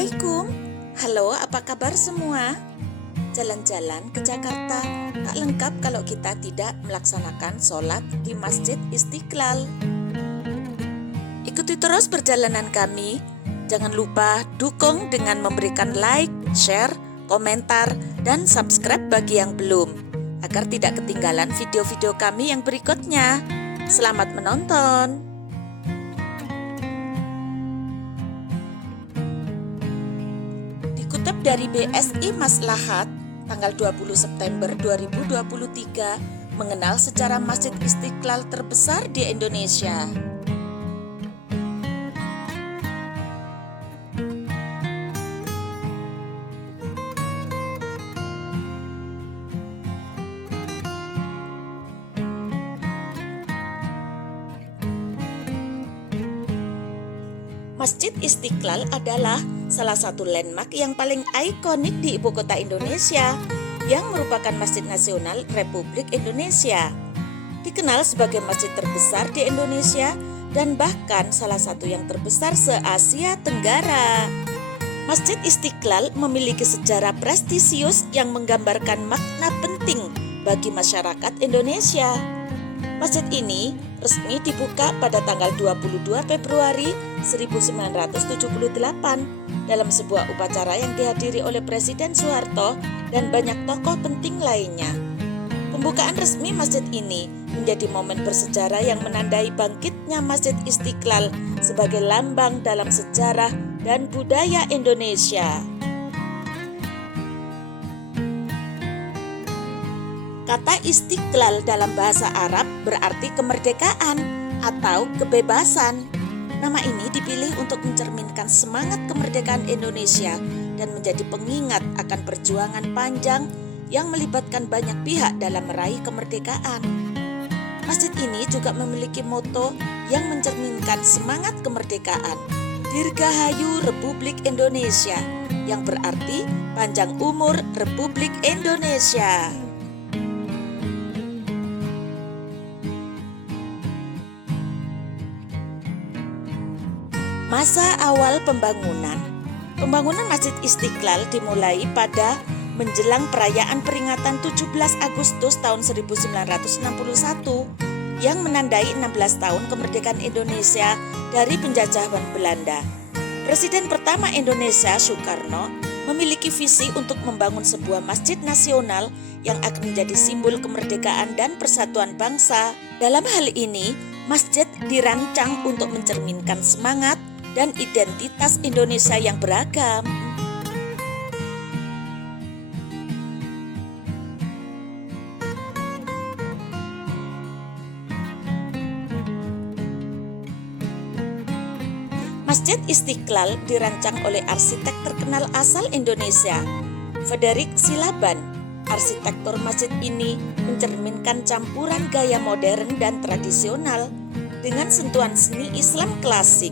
Assalamualaikum. Halo, apa kabar semua? Jalan-jalan ke Jakarta tak lengkap kalau kita tidak melaksanakan sholat di Masjid Istiqlal. Ikuti terus perjalanan kami. Jangan lupa dukung dengan memberikan like, share, komentar, dan subscribe bagi yang belum, agar tidak ketinggalan video-video kami yang berikutnya. Selamat menonton. Dikutip dari BSI Maslahat, tanggal 20 September 2023, mengenal sejarah Masjid Istiqlal terbesar di Indonesia. Masjid Istiqlal adalah salah satu landmark yang paling ikonik di ibu kota Indonesia, yang merupakan Masjid Nasional Republik Indonesia. Dikenal sebagai masjid terbesar di Indonesia dan bahkan salah satu yang terbesar se-Asia Tenggara. Masjid Istiqlal memiliki sejarah prestisius yang menggambarkan makna penting bagi masyarakat Indonesia. Masjid ini resmi dibuka pada tanggal 22 Februari 1978 dalam sebuah upacara yang dihadiri oleh Presiden Soeharto dan banyak tokoh penting lainnya. Pembukaan resmi masjid ini menjadi momen bersejarah yang menandai bangkitnya Masjid Istiqlal sebagai lambang dalam sejarah dan budaya Indonesia. Kata Istiqlal dalam bahasa Arab berarti kemerdekaan atau kebebasan. Nama ini dipilih untuk mencerminkan semangat kemerdekaan Indonesia dan menjadi pengingat akan perjuangan panjang yang melibatkan banyak pihak dalam meraih kemerdekaan. Masjid ini juga memiliki moto yang mencerminkan semangat kemerdekaan, Dirgahayu Republik Indonesia, yang berarti panjang umur Republik Indonesia. Masa awal pembangunan Masjid Istiqlal dimulai pada menjelang perayaan peringatan 17 Agustus tahun 1961 yang menandai 16 tahun kemerdekaan Indonesia dari penjajahan Belanda. Presiden pertama Indonesia, Soekarno, memiliki visi untuk membangun sebuah masjid nasional yang akan menjadi simbol kemerdekaan dan persatuan bangsa. Dalam hal ini, masjid dirancang untuk mencerminkan semangat dan identitas Indonesia yang beragam. Masjid Istiqlal dirancang oleh arsitek terkenal asal Indonesia, Frederick Silaban. Arsitektur masjid ini mencerminkan campuran gaya modern dan tradisional dengan sentuhan seni Islam klasik.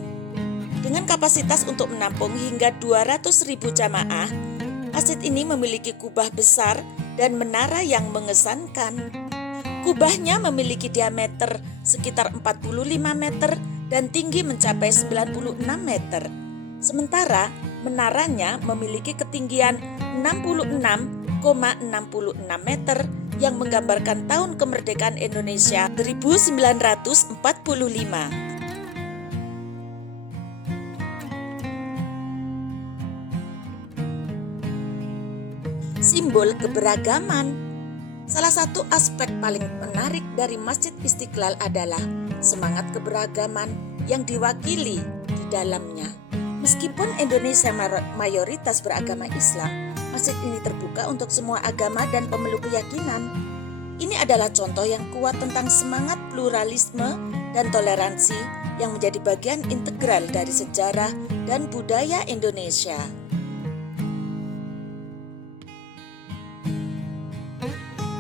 Dengan kapasitas untuk menampung hingga 200.000 jamaah, masjid ini memiliki kubah besar dan menara yang mengesankan. Kubahnya memiliki diameter sekitar 45 meter dan tinggi mencapai 96 meter. Sementara menaranya memiliki ketinggian 66,66 meter yang menggambarkan tahun kemerdekaan Indonesia 1945. Simbol keberagaman. Salah satu aspek paling menarik dari Masjid Istiqlal adalah semangat keberagaman yang diwakili di dalamnya. Meskipun Indonesia mayoritas beragama Islam, masjid ini terbuka untuk semua agama dan pemeluk keyakinan. Ini adalah contoh yang kuat tentang semangat pluralisme dan toleransi yang menjadi bagian integral dari sejarah dan budaya Indonesia.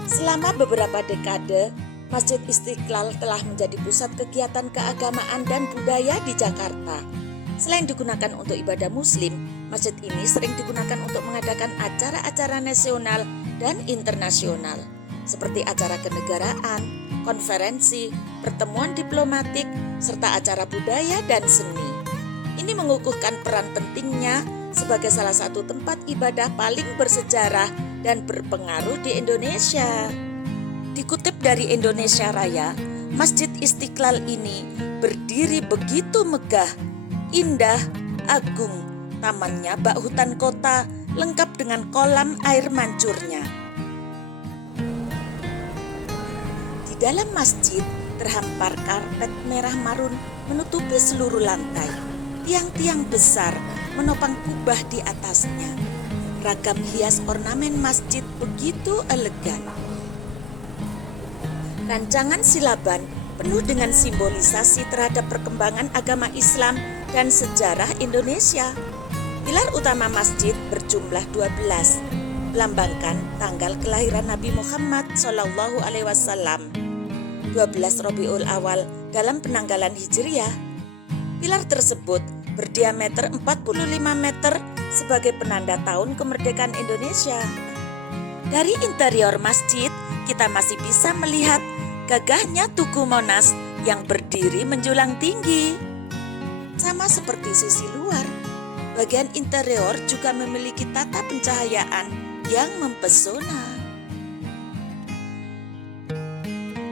Selama beberapa dekade, Masjid Istiqlal telah menjadi pusat kegiatan keagamaan dan budaya di Jakarta. Selain digunakan untuk ibadah muslim, masjid ini sering digunakan untuk mengadakan acara-acara nasional dan internasional, seperti acara kenegaraan, konferensi, pertemuan diplomatik, serta acara budaya dan seni. Ini mengukuhkan peran pentingnya sebagai salah satu tempat ibadah paling bersejarah dan berpengaruh di Indonesia. Dikutip dari Indonesia Raya, Masjid Istiqlal ini berdiri begitu megah, indah, agung. Tamannya bak hutan kota, lengkap dengan kolam air mancurnya. Di dalam masjid terhampar karpet merah marun menutupi seluruh lantai. Tiang-tiang besar menopang kubah di atasnya. Ragam hias ornamen masjid begitu elegan. Rancangan silaban penuh dengan simbolisasi terhadap perkembangan agama Islam dan sejarah Indonesia. Pilar utama masjid berjumlah 12, melambangkan tanggal kelahiran Nabi Muhammad SAW, 12 Rabiul Awal dalam penanggalan Hijriah. Pilar tersebut berdiameter 45 meter sebagai penanda tahun kemerdekaan Indonesia. Dari interior masjid, kita masih bisa melihat gagahnya Tugu Monas yang berdiri menjulang tinggi. Sama seperti sisi luar, bagian interior juga memiliki tata pencahayaan yang mempesona.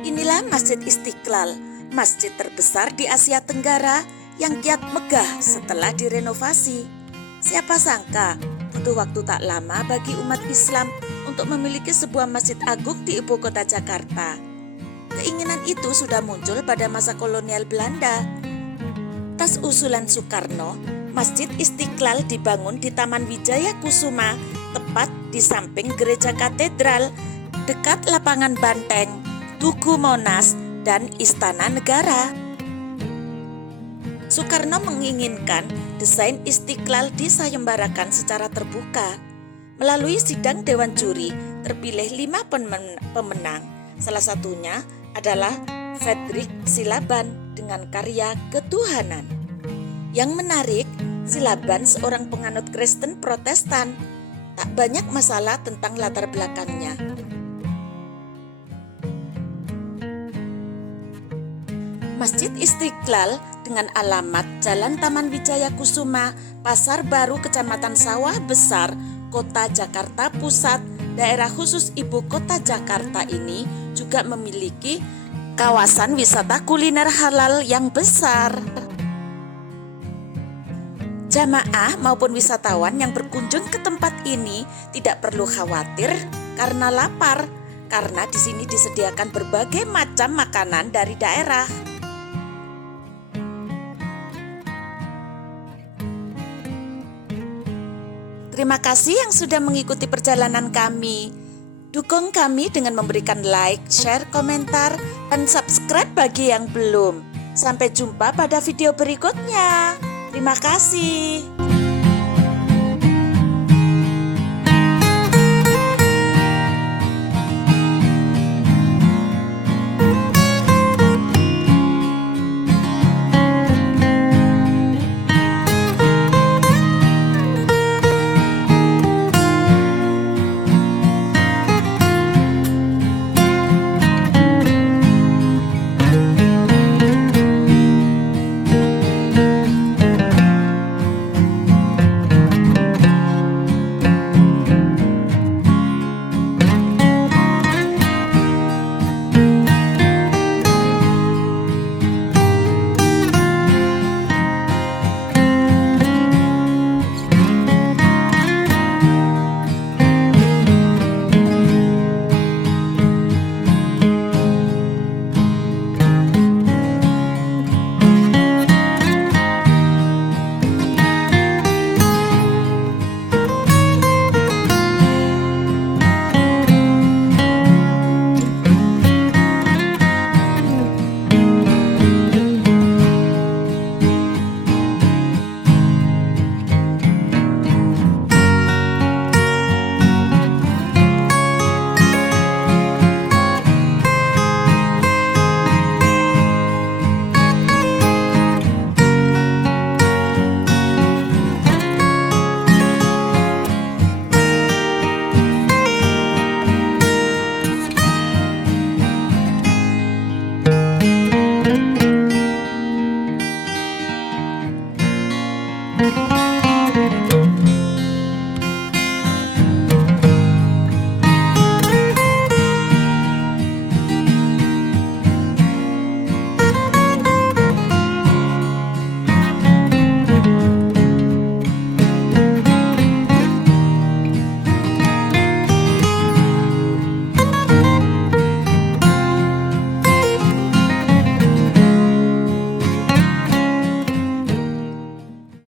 Inilah Masjid Istiqlal, masjid terbesar di Asia Tenggara yang kiat megah setelah direnovasi. Siapa sangka butuh waktu tak lama bagi umat Islam untuk memiliki sebuah masjid agung di ibu kota Jakarta. Keinginan itu sudah muncul pada masa kolonial Belanda. Atas usulan Soekarno, Masjid Istiqlal dibangun di Taman Wijaya Kusuma, tepat di samping gereja katedral, dekat lapangan banteng, Tugu Monas, dan Istana Negara. Soekarno menginginkan desain Istiqlal disayembarakan secara terbuka. Melalui sidang Dewan Juri, terpilih 5 pemenang. Salah satunya adalah Fredrik Silaban dengan karya Ketuhanan. Yang menarik, Silaban seorang penganut Kristen Protestan. Tak banyak masalah tentang latar belakangnya. Masjid Istiqlal dengan alamat Jalan Taman Wijaya Kusuma, Pasar Baru, Kecamatan Sawah Besar, Kota Jakarta Pusat, daerah khusus ibu kota Jakarta ini juga memiliki kawasan wisata kuliner halal yang besar. Jamaah maupun wisatawan yang berkunjung ke tempat ini tidak perlu khawatir karena lapar, karena di sini disediakan berbagai macam makanan dari daerah. Terima kasih yang sudah mengikuti perjalanan kami. Dukung kami dengan memberikan like, share, komentar, dan subscribe bagi yang belum. Sampai jumpa pada video berikutnya. Terima kasih.